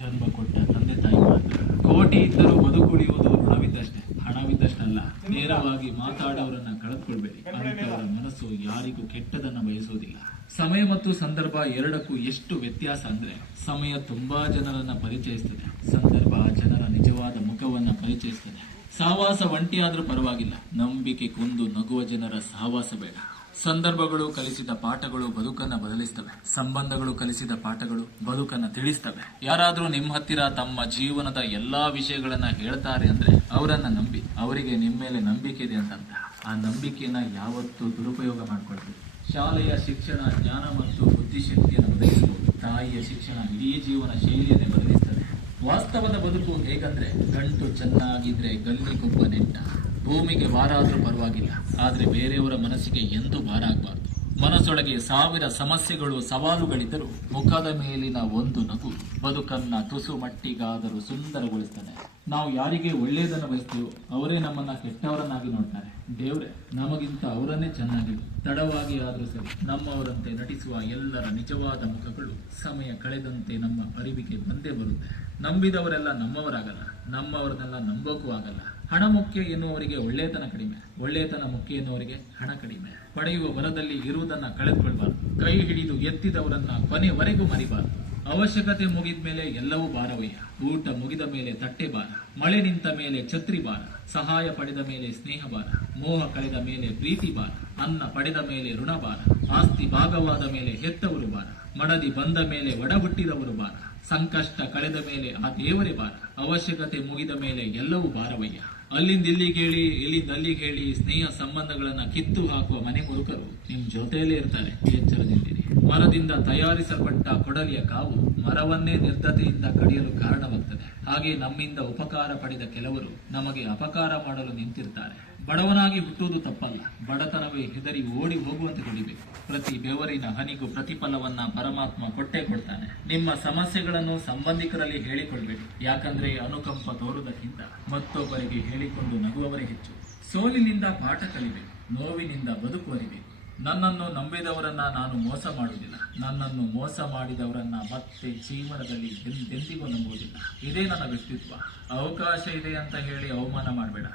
ಜನ್ಮ ಕೊಟ್ಟ ತಂದೆ ತಾಯಿ ಮಾತ್ರ. ಕೋಟಿ ಇದ್ದರೂ ಬದುಕುಳಿಯುವುದು ಋಣವಿದ್ದಷ್ಟೇ, ಹಣವಿದ್ದಷ್ಟಲ್ಲ. ನೇರವಾಗಿ ಮಾತಾಡೋರನ್ನ ಕಳೆದುಕೊಳ್ಬೇಡಿ. ಅಂತವರ ಮನಸ್ಸು ಯಾರಿಗೂ ಕೆಟ್ಟದನ್ನ ಬಯಸೋದಿಲ್ಲ. ಸಮಯ ಮತ್ತು ಸಂದರ್ಭ ಎರಡಕ್ಕೂ ಎಷ್ಟು ವ್ಯತ್ಯಾಸ ಅಂದ್ರೆ, ಸಮಯ ತುಂಬಾ ಜನರನ್ನ ಪರಿಚಯಿಸ್ತದೆ, ಸಂದರ್ಭ ಜನರ ನಿಜವಾದ ಮುಖವನ್ನ ಪರಿಚಯಿಸ್ತದೆ. ಸಹವಾಸ ಒಂಟಿಯಾದ್ರೂ ಪರವಾಗಿಲ್ಲ, ನಂಬಿಕೆ ಕೊಂದು ನಗುವ ಜನರ ಸಹವಾಸ ಬೇಡ. ಸಂದರ್ಭಗಳು ಕಲಿಸಿದ ಪಾಠಗಳು ಬದುಕನ್ನ ಬದಲಿಸ್ತವೆ, ಸಂಬಂಧಗಳು ಕಲಿಸಿದ ಪಾಠಗಳು ಬದುಕನ್ನ ತಿಳಿಸ್ತವೆ. ಯಾರಾದ್ರೂ ನಿಮ್ಮ ಹತ್ತಿರ ತಮ್ಮ ಜೀವನದ ಎಲ್ಲಾ ವಿಷಯಗಳನ್ನ ಹೇಳ್ತಾರೆ ಅಂದ್ರೆ ಅವರನ್ನ ನಂಬಿ, ಅವರಿಗೆ ನಿಮ್ಮ ಮೇಲೆ ನಂಬಿಕೆ ಇದೆ ಅಂತ. ಆ ನಂಬಿಕೆಯನ್ನ ಯಾವತ್ತೂ ದುರುಪಯೋಗ ಮಾಡ್ಕೊಳ್ತೀವಿ. ಶಾಲೆಯ ಶಿಕ್ಷಣ ಜ್ಞಾನ ಮತ್ತು ಬುದ್ಧಿಶಕ್ತಿಯನ್ನು ಬದಲಿಸಬಹುದು, ತಾಯಿಯ ಶಿಕ್ಷಣ ಇಡೀ ಜೀವನ ಶೈಲಿಯನ್ನೇ ಬದಲಿಸ್ತದೆ. ವಾಸ್ತವದ ಬದುಕು ಹೇಗಂದ್ರೆ, ಗಂಟು ಚೆನ್ನಾಗಿದ್ರೆ ಗಲ್ಲಿಗೊಬ್ಬ ನೆಂಟ. ಭೂಮಿಗೆ ಭಾರ ಆದ್ರೂ ಪರವಾಗಿಲ್ಲ, ಆದ್ರೆ ಬೇರೆಯವರ ಮನಸ್ಸಿಗೆ ಎಂದೂ ಭಾರ ಆಗಬಾರ್ದು. ಮನಸ್ಸೊಳಗೆ 1000 ಸಮಸ್ಯೆಗಳು ಸವಾಲುಗಳಿದ್ದರೂ ಮುಖದ ಮೇಲಿನ ಒಂದು ನಗು ಬದುಕನ್ನ ತುಸು ಮಟ್ಟಿಗಾದರೂ ಸುಂದರಗೊಳಿಸ್ತದೆ. ನಾವು ಯಾರಿಗೆ ಒಳ್ಳೆಯದನ್ನು ಬಯಸ್ತೀವೋ ಅವರೇ ನಮ್ಮನ್ನ ಕೆಟ್ಟವರನ್ನಾಗಿ ನೋಡ್ತಾರೆ. ದೇವ್ರೆ, ನಮಗಿಂತ ಅವರನ್ನೇ ಚೆನ್ನಾಗಿ ತಡವಾಗಿ ಆದ್ರೂ ಸರಿ ನಮ್ಮವರಂತೆ ನಟಿಸುವ ಎಲ್ಲರ ನಿಜವಾದ ಮುಖಗಳು ಸಮಯ ಕಳೆದಂತೆ ನಮ್ಮ ಅರಿವಿಗೆ ಬಂದೇ ಬರುತ್ತೆ. ನಂಬಿದವರೆಲ್ಲ ನಮ್ಮವರಾಗಲ್ಲ, ನಮ್ಮವರನ್ನೆಲ್ಲ ನಂಬೋಕೂ ಆಗಲ್ಲ. ಹಣ ಮುಖ್ಯ ಎನ್ನುವರಿಗೆ ಒಳ್ಳೆತನ ಕಡಿಮೆ, ಒಳ್ಳೆತನ ಮುಖ್ಯ ಎನ್ನುವರಿಗೆ ಹಣ ಕಡಿಮೆ. ಪಡೆಯುವ ಬಲದಲ್ಲಿ ಇರುವುದನ್ನ ಕಳೆದುಕೊಳ್ಬಾರ್ದು. ಕೈ ಹಿಡಿದು ಎತ್ತಿದವರನ್ನ ಕೊನೆವರೆಗೂ ಮರಿಬಾರದು. ಅವಶ್ಯಕತೆ ಮುಗಿದ ಮೇಲೆ ಎಲ್ಲವೂ ಭಾರವಯ್ಯ. ಊಟ ಮುಗಿದ ಮೇಲೆ ತಟ್ಟೆ ಭಾರ, ಮಳೆ ನಿಂತ ಮೇಲೆ ಛತ್ರಿ ಭಾರ, ಸಹಾಯ ಪಡೆದ ಮೇಲೆ ಸ್ನೇಹ ಭಾರ, ಮೋಹ ಕಳೆದ ಮೇಲೆ ಪ್ರೀತಿ ಭಾರ, ಅನ್ನ ಪಡೆದ ಮೇಲೆ ಋಣ ಭಾರ, ಆಸ್ತಿ ಭಾಗವಾದ ಮೇಲೆ ಹೆತ್ತವರು ಭಾರ, ಮಡದಿ ಬಂದ ಮೇಲೆ ಒಡ ಹುಟ್ಟಿದವರು ಭಾರ, ಸಂಕಷ್ಟ ಕಳೆದ ಮೇಲೆ ಆ ದೇವರೇ ಭಾರ. ಅವಶ್ಯಕತೆ ಮುಗಿದ ಮೇಲೆ ಎಲ್ಲವೂ ಭಾರವಯ್ಯ. ಅಲ್ಲಿಂದ ಇಲ್ಲಿಗೆ ಹೇಳಿ, ಇಲ್ಲಿಂದ ಅಲ್ಲಿಗೆ ಹೇಳಿ ಸ್ನೇಹ ಸಂಬಂಧಗಳನ್ನ ಕಿತ್ತು ಹಾಕುವ ಮನೆ ಮುರುಕರು ನಿಮ್ ಜೊತೆಯಲ್ಲೇ ಇರ್ತಾರೆ. ಎಚ್ಚರದಿಂದಿರಿ. ಮರದಿಂದ ತಯಾರಿಸಲ್ಪಟ್ಟ ಕೊಡಲಿಯ ಕಾವು ಮರವನ್ನೇ ನಿರ್ದತೆಯಿಂದ ಕಡಿಯಲು ಕಾರಣವಾಗ್ತದೆ. ಹಾಗೆ ನಮ್ಮಿಂದ ಉಪಕಾರ ಪಡೆದ ಕೆಲವರು ನಮಗೆ ಅಪಕಾರ ಮಾಡಲು ನಿಂತಿರ್ತಾರೆ. ಬಡವನಾಗಿ ಹುಟ್ಟುವುದು ತಪ್ಪಲ್ಲ, ಬಡತನವೇ ಹೆದರಿ ಓಡಿ ಹೋಗುವಂತೆ ದುಡಿಬೇಕು. ಪ್ರತಿ ಬೆವರಿನ ಹನಿಗೂ ಪ್ರತಿಫಲವನ್ನ ಪರಮಾತ್ಮ ಕೊಟ್ಟೇ ಕೊಡ್ತಾನೆ. ನಿಮ್ಮ ಸಮಸ್ಯೆಗಳನ್ನು ಸಂಬಂಧಿಕರಲ್ಲಿ ಹೇಳಿಕೊಳ್ಬೇಡಿ, ಯಾಕಂದ್ರೆ ಅನುಕಂಪ ತೋರುವುದಕ್ಕಿಂತ ಮತ್ತೊಬ್ಬರಿಗೆ ಹೇಳಿಕೊಂಡು ನಗುವವರೇ ಹೆಚ್ಚು. ಸೋಲಿನಿಂದ ಪಾಠ ಕಲಿಬೇಕು, ನೋವಿನಿಂದ ಬದುಕು ಅರಿಬೇಕು. ನನ್ನನ್ನು ನಂಬಿದವರನ್ನ ನಾನು ಮೋಸ ಮಾಡುವುದಿಲ್ಲ, ನನ್ನನ್ನು ಮೋಸ ಮಾಡಿದವರನ್ನ ಮತ್ತೆ ಜೀವನದಲ್ಲಿ ಎಂದಿಗೂ ನಂಬುವುದಿಲ್ಲ. ಇದೇ ನನ್ನ ವ್ಯಕ್ತಿತ್ವ. ಅವಕಾಶ ಇದೆ ಅಂತ ಹೇಳಿ ಅವಮಾನ ಮಾಡಬೇಡ.